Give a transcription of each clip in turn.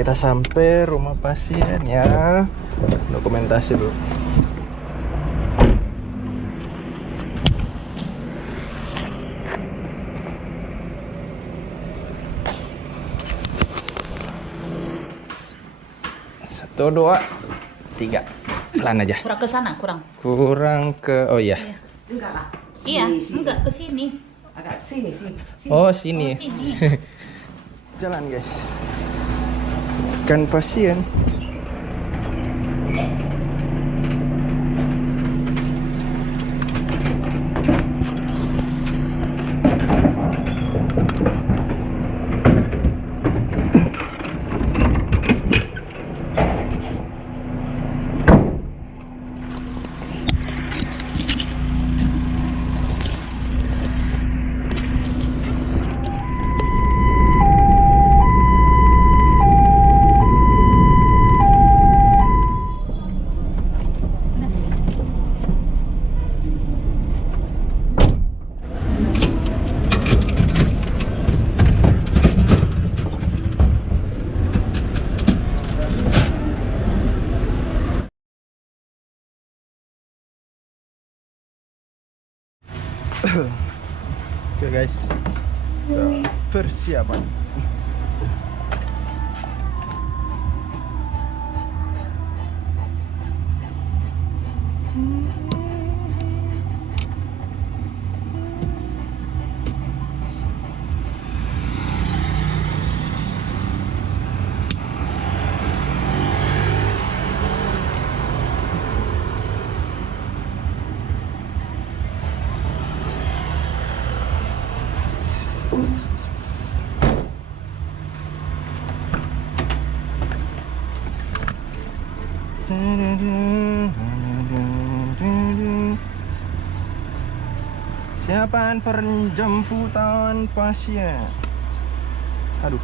kita sampai rumah pasien ya. Dokumentasi dulu. Satu, dua, tiga. Pelan aja. Kurang ke sana, kurang. Kurang ke, oh iya. Enggak lah. Iya, Sini. enggak ke sini. Agak sini sih. Oh sini. Oh, sini. Jalan guys. Kan pasien. Oke guys, persiapan. Siapaan penjemputan pasien. Aduh.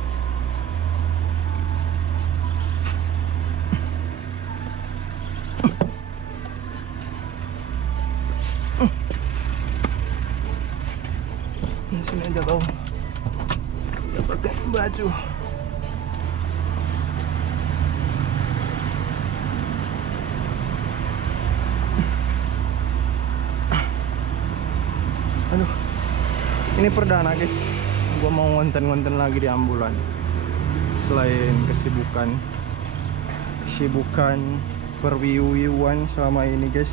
Sini aja kau. Ya pakai baju. Aduh, ini perdana guys. Gua mau ngonten-ngonten lagi di ambulan. Selain kesibukan perwiwiwan selama ini guys.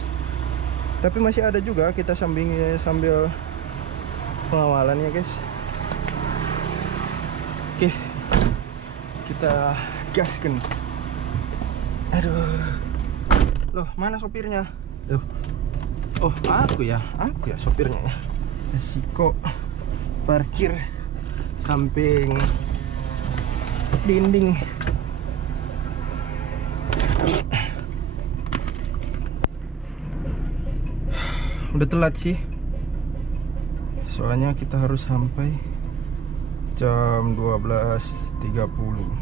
Tapi masih ada juga kita sambil pengawalan ya guys. Oke, kita gaskan. Aduh, loh mana sopirnya? Oh aku ya sopirnya ya. Resiko parkir samping dinding. Udah telat sih, soalnya kita harus sampai jam 12.30.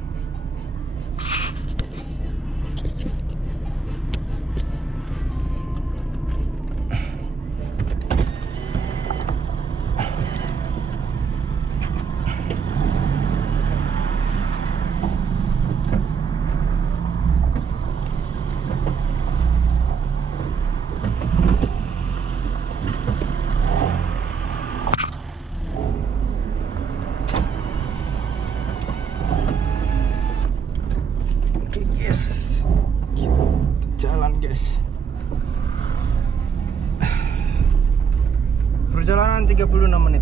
Perjalanan 36 menit.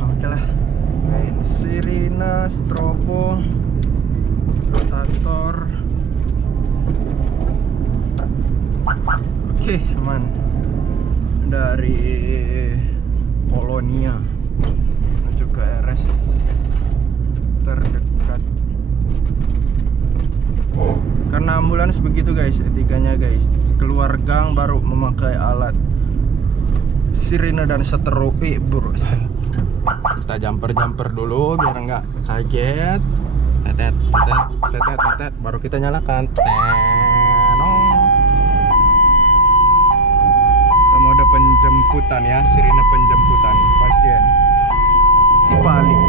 Oke lah. Sirine, strobo, rotator. Oke, aman. Dari Polonia menuju ke RS terdekat. Karena ambulans begitu guys, etikanya guys. Keluar gang baru memakai alat sirine dan seteru. Bro, kita jumper dulu biar nggak kaget. Tetet, baru kita nyalakan. Kita mau ada penjemputan ya, sirine penjemputan pasien si paling.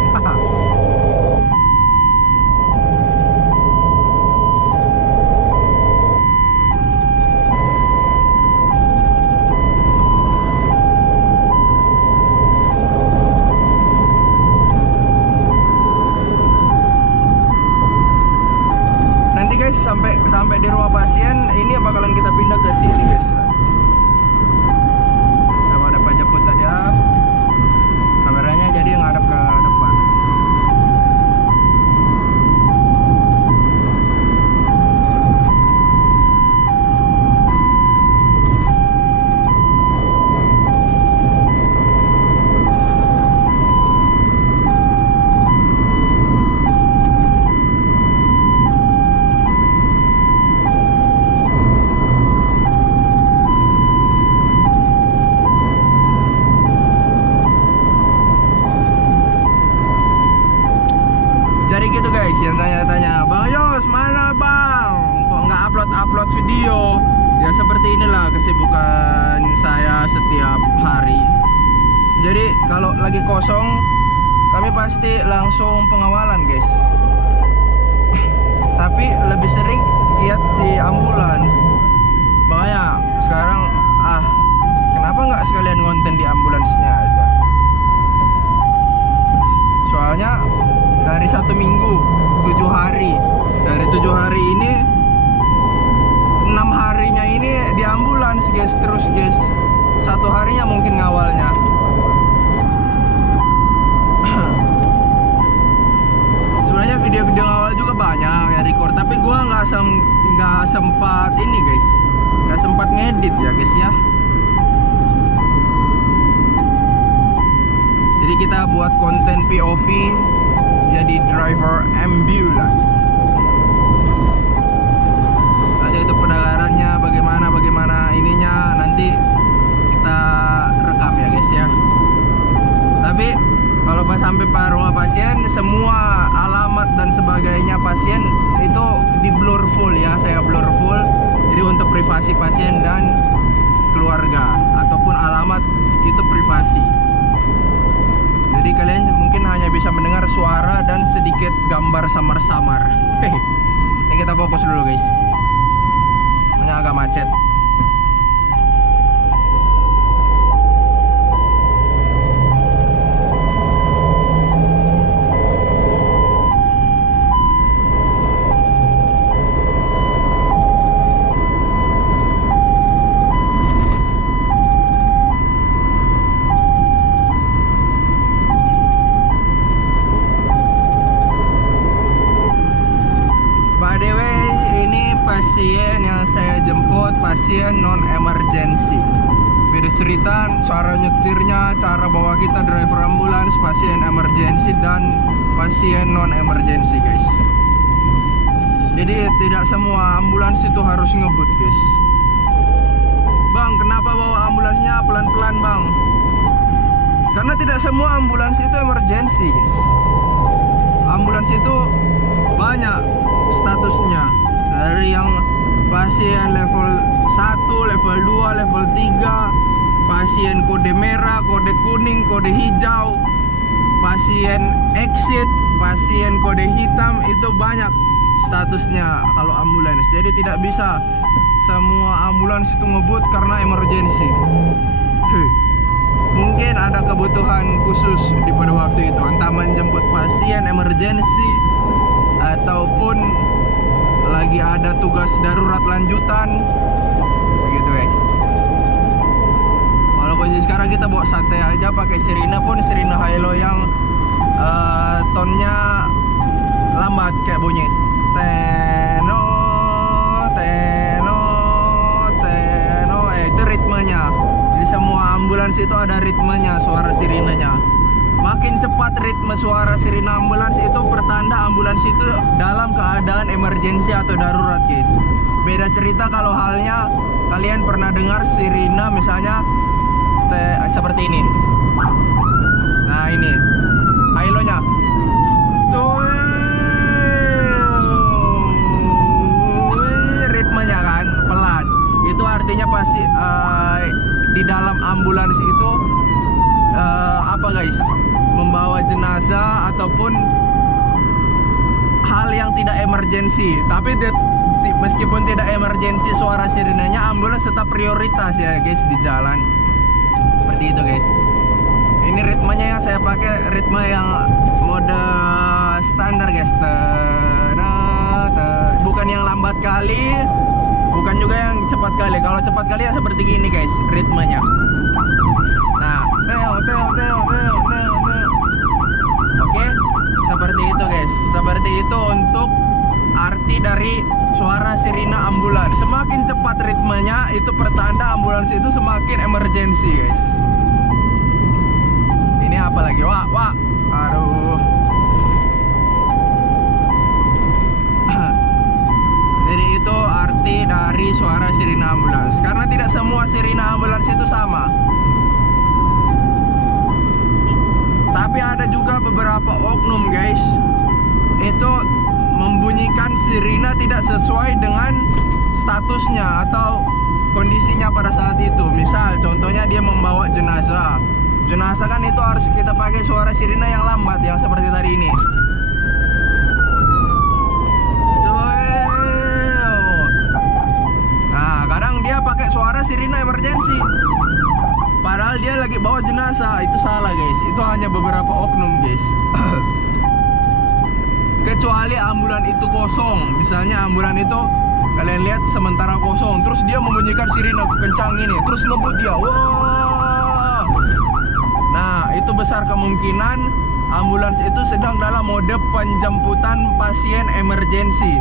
kalau lagi kosong kami pasti langsung pengawalan guys. Tapi lebih sering lihat di ambulans. Makanya sekarang kenapa nggak sekalian ngonten di ambulansnya aja? Soalnya dari 1 minggu 7 hari, dari 7 hari ini 6 harinya ini di ambulans guys, terus guys. 1 harinya mungkin ngawalnya. Sebenarnya video-video awal juga banyak ya record, tapi gua nggak sempat ini guys, nggak sempat ngedit ya guys ya. Jadi kita buat konten POV jadi driver ambulance. Aja itu pendengarannya bagaimana ininya nanti kita rekam ya guys ya. Tapi kalau pas sampai rumah pasien, semua alamat dan sebagainya pasien itu di blur full ya, saya blur full. Jadi untuk privasi pasien dan keluarga ataupun alamat itu privasi. Jadi kalian mungkin hanya bisa mendengar suara dan sedikit gambar samar-samar. Ini kita fokus dulu guys. Hanya agak macet. Pasien yang saya jemput pasien non emergency. Beda cerita cara nyetirnya, cara bawa kita driver ambulans, pasien emergency dan pasien non emergency guys. Jadi tidak semua ambulans itu harus ngebut guys. Bang, kenapa bawa ambulansnya pelan-pelan bang? Karena tidak semua ambulans itu emergency guys. Ambulans itu banyak statusnya, dari yang pasien level 1, level 2, level 3, pasien kode merah, kode kuning, kode hijau, pasien exit, pasien kode hitam, itu banyak statusnya kalau ambulans. Jadi tidak bisa semua ambulans itu ngebut karena emergency. Mungkin ada kebutuhan khusus di pada waktu itu, entah menjemput pasien emergency ataupun lagi ada tugas darurat lanjutan begitu guys. Kalau posisi sekarang kita bawa santai aja, pakai sirine pun sirine Hilo yang tonnya lambat kayak bunyi teno teno teno, itu ritmenya. Jadi semua ambulans itu ada ritmenya, suara sirinenya. Makin cepat ritme suara sirine ambulans itu pertanda ambulans itu dalam keadaan emergensi atau darurat guys. Beda cerita kalau halnya kalian pernah dengar sirine misalnya seperti ini. Nah ini Hilonya ritmenya kan pelan. Itu artinya pasti di dalam ambulans itu apa guys, membawa jenazah ataupun hal yang tidak emergensi. Tapi meskipun tidak emergensi suara sirinenya, ambulans tetap prioritas ya guys di jalan. Seperti itu guys. Ini ritmenya yang saya pakai ritme yang mode standar guys. Bukan yang lambat kali, bukan juga yang cepat kali. Kalau cepat kali ya seperti gini guys ritmenya. Nah, oke, seperti itu guys. Seperti itu untuk arti dari suara sirine ambulans. Semakin cepat ritmenya itu pertanda ambulans itu semakin emergency guys. Ini apa lagi? Wah, aduh. Jadi itu arti dari suara sirine ambulans. Karena tidak semua sirine ambulans itu sama. Tapi ada juga beberapa oknum guys, itu membunyikan sirine tidak sesuai dengan statusnya atau kondisinya pada saat itu. Misal contohnya dia membawa jenazah, jenazah kan itu harus kita pakai suara sirine yang lambat, yang seperti tadi ini. Nah, kadang dia pakai suara sirine emergency, padahal dia lagi bawa jenazah. Itu salah guys, itu hanya beberapa oknum guys. Kecuali ambulan itu kosong, misalnya ambulan itu kalian lihat sementara kosong, terus dia membunyikan sirine kencang ini, terus ngebut dia, wah. Nah, itu besar kemungkinan ambulans itu sedang dalam mode penjemputan pasien emergency.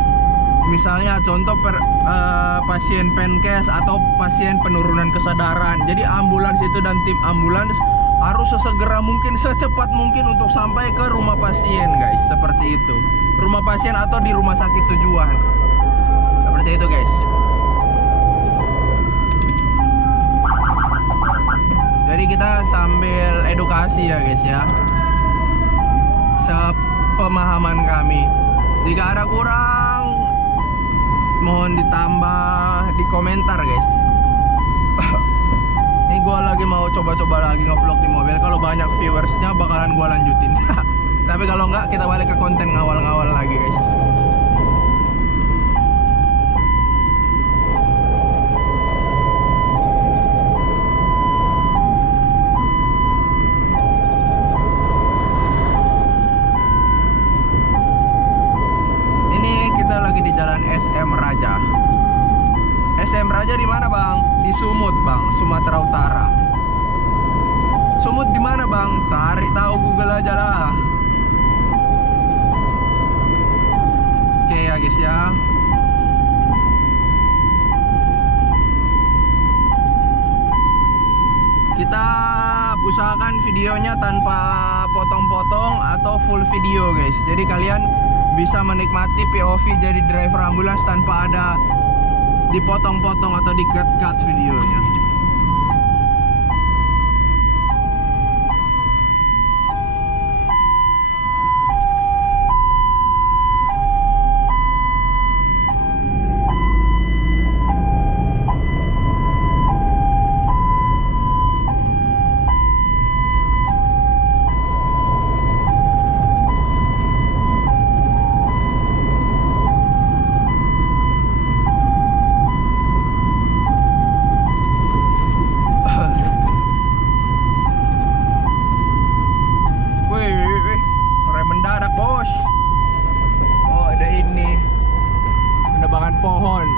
Misalnya contoh pasien penkes atau pasien penurunan kesadaran. Jadi ambulans itu dan tim ambulans harus sesegera mungkin, secepat mungkin untuk sampai ke rumah pasien guys. Seperti itu, rumah pasien atau di rumah sakit tujuan. Seperti itu guys. Jadi kita sambil edukasi ya guys ya, sepemahaman kami. Jika ada kurang, mohon ditambah di komentar guys. Ini gue lagi mau coba-coba lagi ngevlog di mobil. Kalau banyak viewersnya bakalan gue lanjutin. Tapi kalau enggak, kita balik ke konten ngawal-ngawal lagi guys. Raja di mana bang? Di Sumut bang, Sumatera Utara. Sumut di mana bang? Cari tahu Google aja lah. Oke ya guys ya. Kita usahakan videonya tanpa potong-potong atau full video guys. Jadi kalian bisa menikmati POV jadi driver ambulans tanpa ada dipotong-potong atau di-cut videonya. Pohon.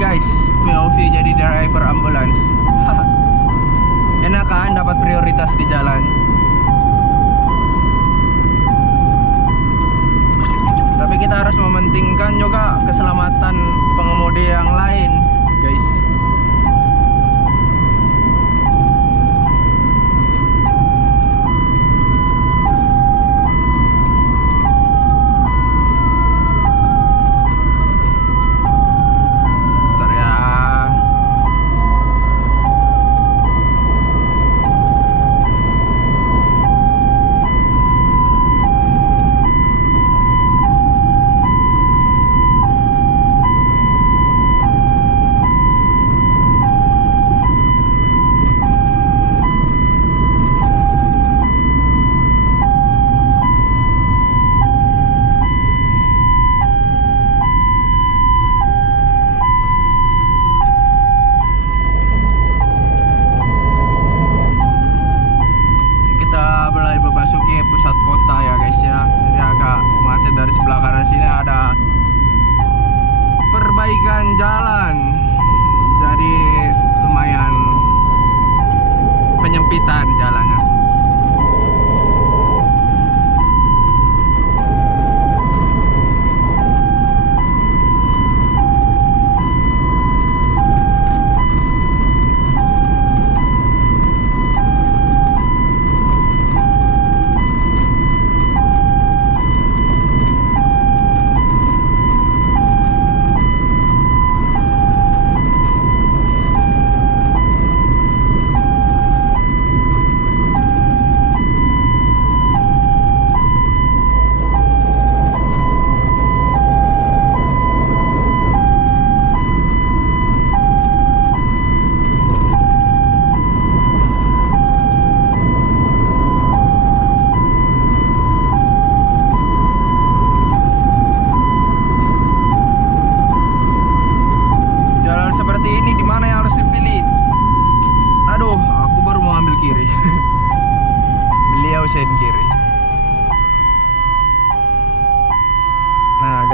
Guys, POV jadi driver ambulans. Enak kan, dapat prioritas di jalan. Tapi kita harus mementingkan juga keselamatan pengemudi yang lain, guys.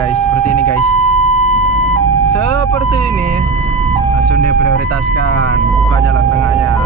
guys, seperti ini guys. Seperti ini. Langsung diprioritaskan, buka jalan tengahnya.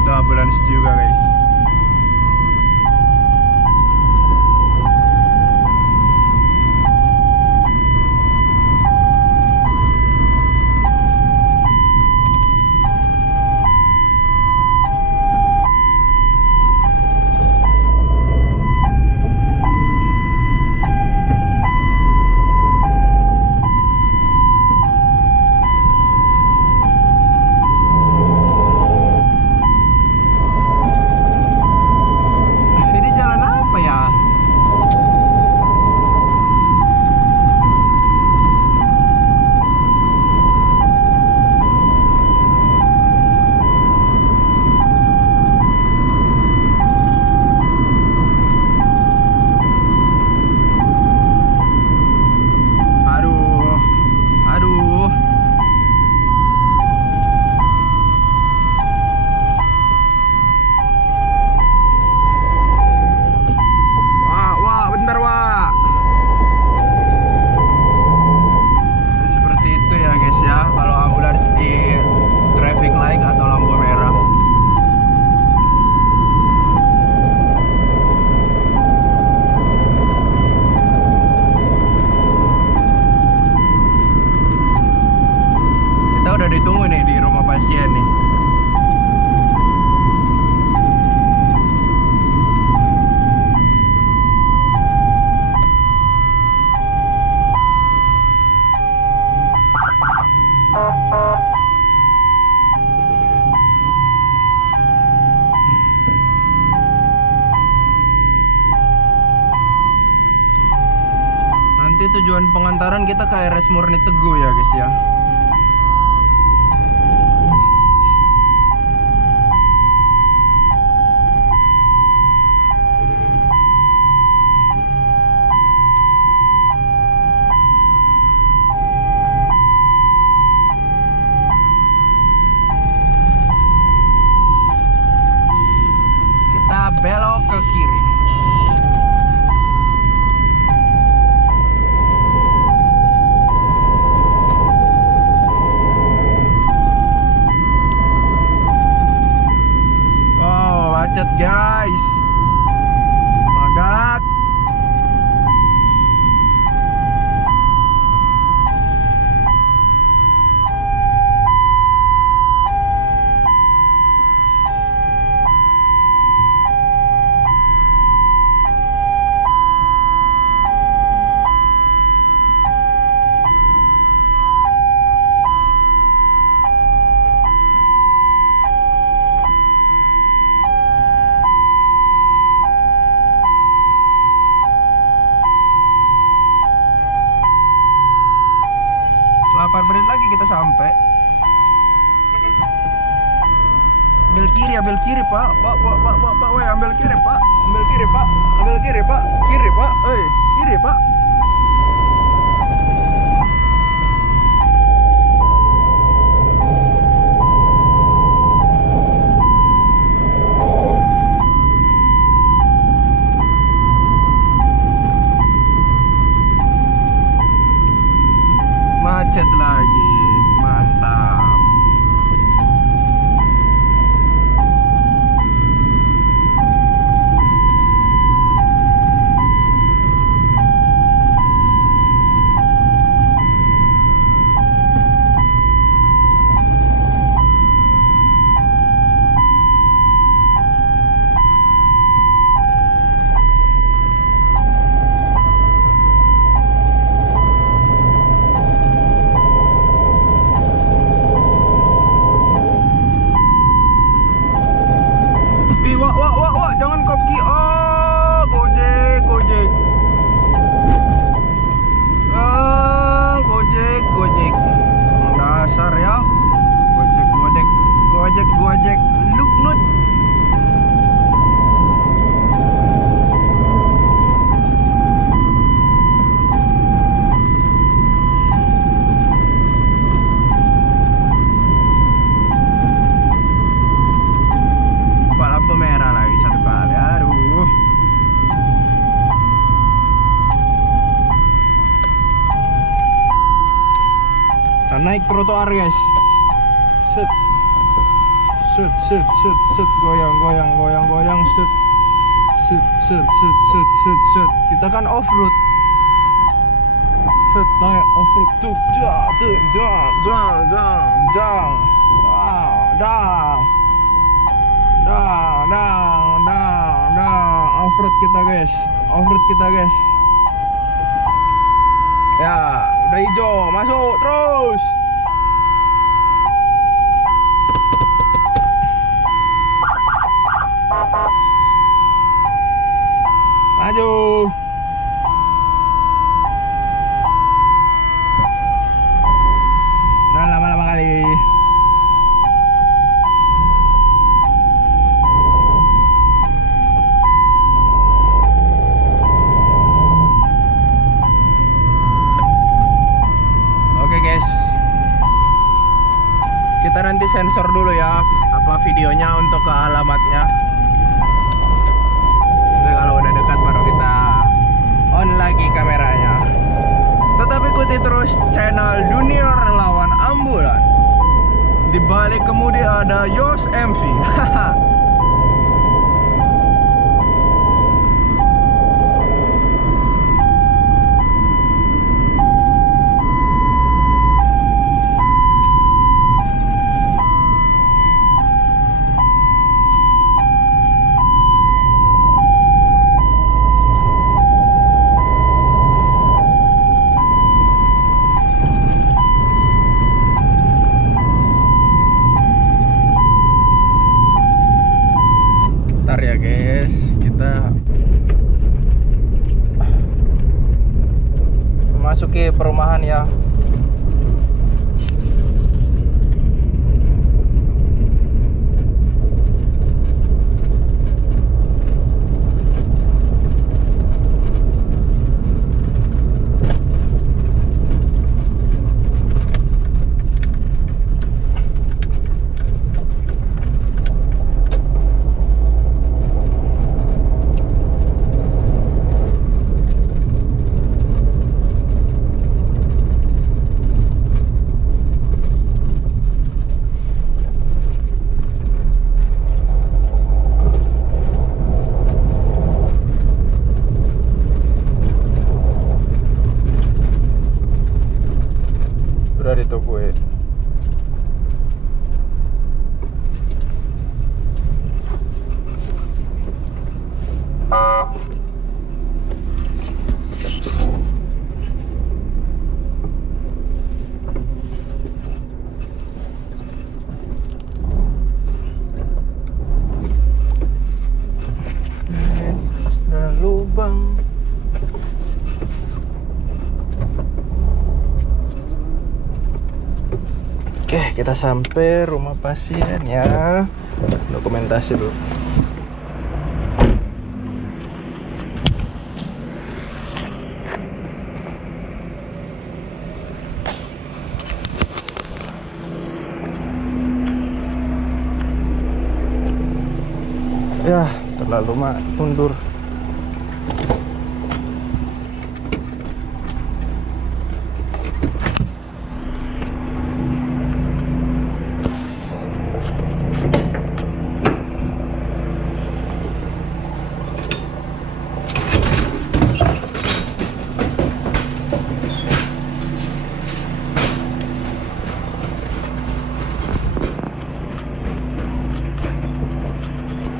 Itu ambulans juga guys. Ini jalan apa ya? Aduh, aduh. Wah, bentar wah. Seperti itu ya guys ya, kalau ambulans di traffic light atau lampu merah. Kita udah ditunggu nih di rumah pasien nih. Nanti tujuan pengantaran kita ke RS Murni Teguh ya guys ya. Kita belok ke kiri. Wow, macet guys. Padat. Menit lagi kita sampai. Ambil kiri pak, woi ambil kiri pak, ambil kiri pak, ambil kiri pak, kiri pak, kiri pak. Macet lagi, mantap. Dan naik trotoar guys. Set. Set, set, set, set, goyang, goyang, goyang, goyang, set. Set, set, set, set, set, set. Kita kan off road. Set, naik off road tuh. Jang, jang, jang, jang, jang. Dah. Dah, dah, dah, dah. Off road kita guys. Off road kita guys. Ya, udah hijau, masuk terus. Maju. Nah, lama-lama kali. Oke guys, kita nanti sensor dulu ya apa videonya untuk ke alamatnya. Oke, kalau udah dekat baru kita on lagi kameranya. Tetap ikuti terus channel Dunia Relawan Ambulan. Di balik kemudi ada Yos MV. Bentar ya guys, kita memasuki perumahan ya. Udah ditungguin. Ada lubang. Oke, kita sampai rumah pasien ya. Dokumentasi dulu. Ya, terlalu mundur.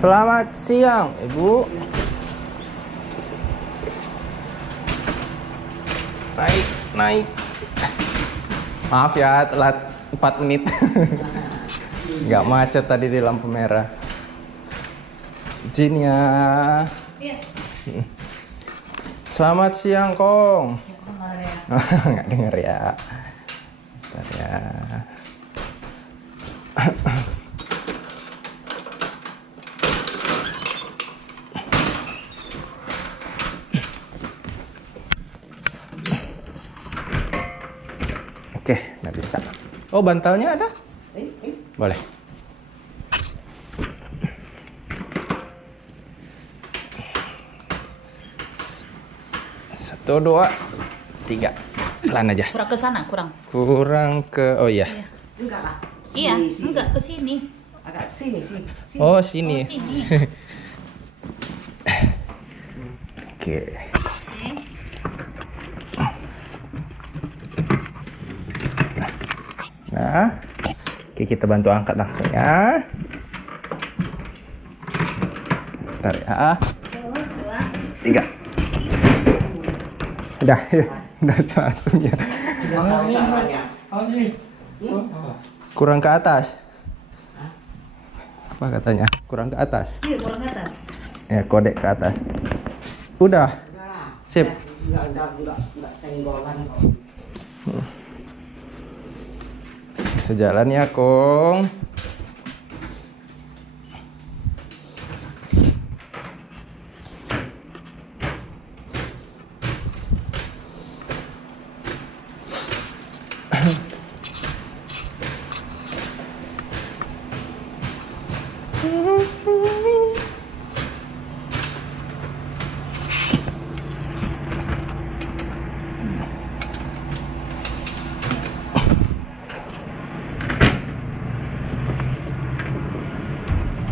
Selamat siang, Ibu. Naik, naik. Maaf ya, telat 4 menit. Nggak macet tadi di lampu merah. Izin ya. Iya. Selamat siang, Kong. Nggak denger ya. Bentar ya. Oke, nggak bisa. Oh, bantalnya ada? Boleh. Satu, dua, tiga. pelan aja. Kurang ke sana, kurang. Kurang ke, oh iya. Enggak lah. Iya, Sini. enggak ke sini. Agak sini sih. Sini. Oh Oh, sini. sini. Oke. Nah, oke kita bantu angkat langsung ya. Bentar ya. 3. Udah, udah langsung ya. Kurang ke atas. Apa katanya? Kurang ke atas. Iya, kurang ke atas. Ya, kode ke atas. Udah. Sip. Enggak senggolan kok. Sejalan ya, Kong.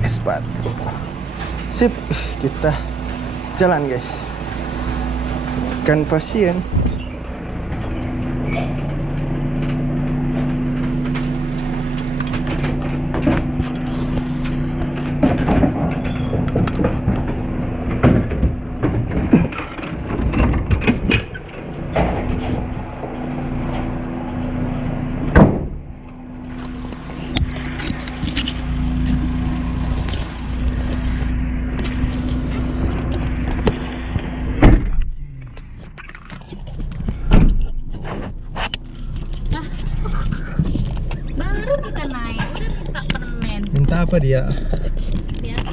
Sepatu. Sip, kita jalan guys. Kan pasien. Baru kita naik, udah minta permen. Minta apa dia? Biasa.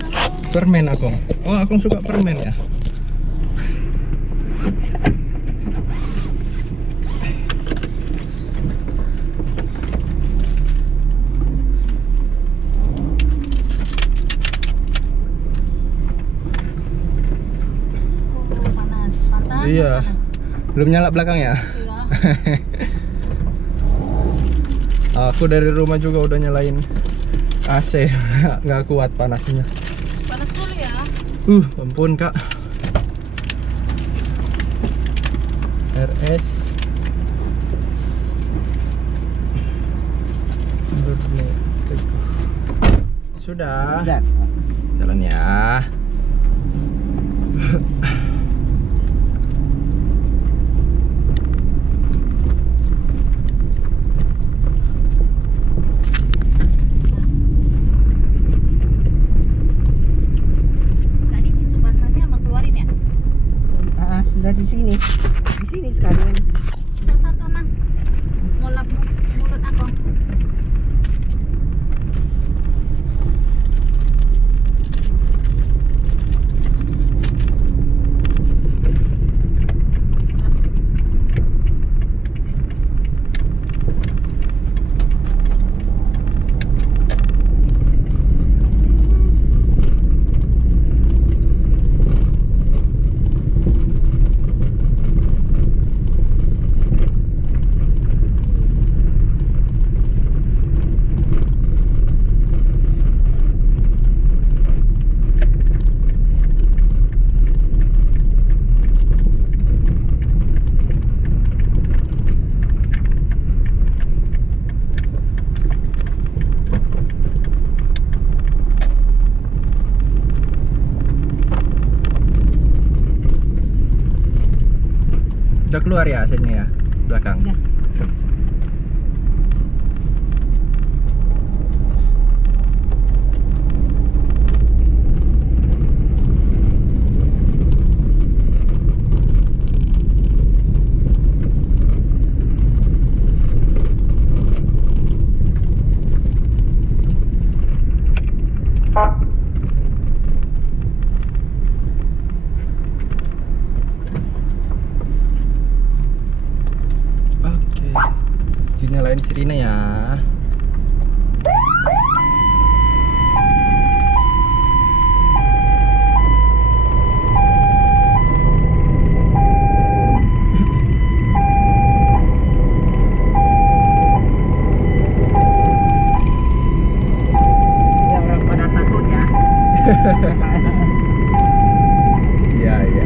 Permen Akong. Oh, Akong suka permen ya. Oh, panas, panas. Iya. Panas. Belum nyala belakang ya? Iya. Aku dari rumah juga udah nyalain AC. Nggak kuat panasnya. Panas sekali ya. Ampun kak. RS. Sudah. Jalan ya. Tadi tisu basahnya mau keluarin ya? Sudah di sini. Di sini sekalian. Satu aman. Mau lap mulut aku. Udah keluar ya AC-nya ya belakang. Udah. Oke. Dinyalain sirine ya. Ya, ya.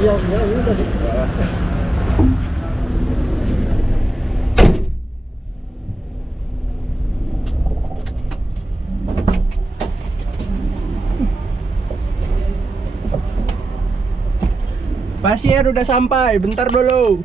Iya, udah. Pasien udah sampai, bentar dulu.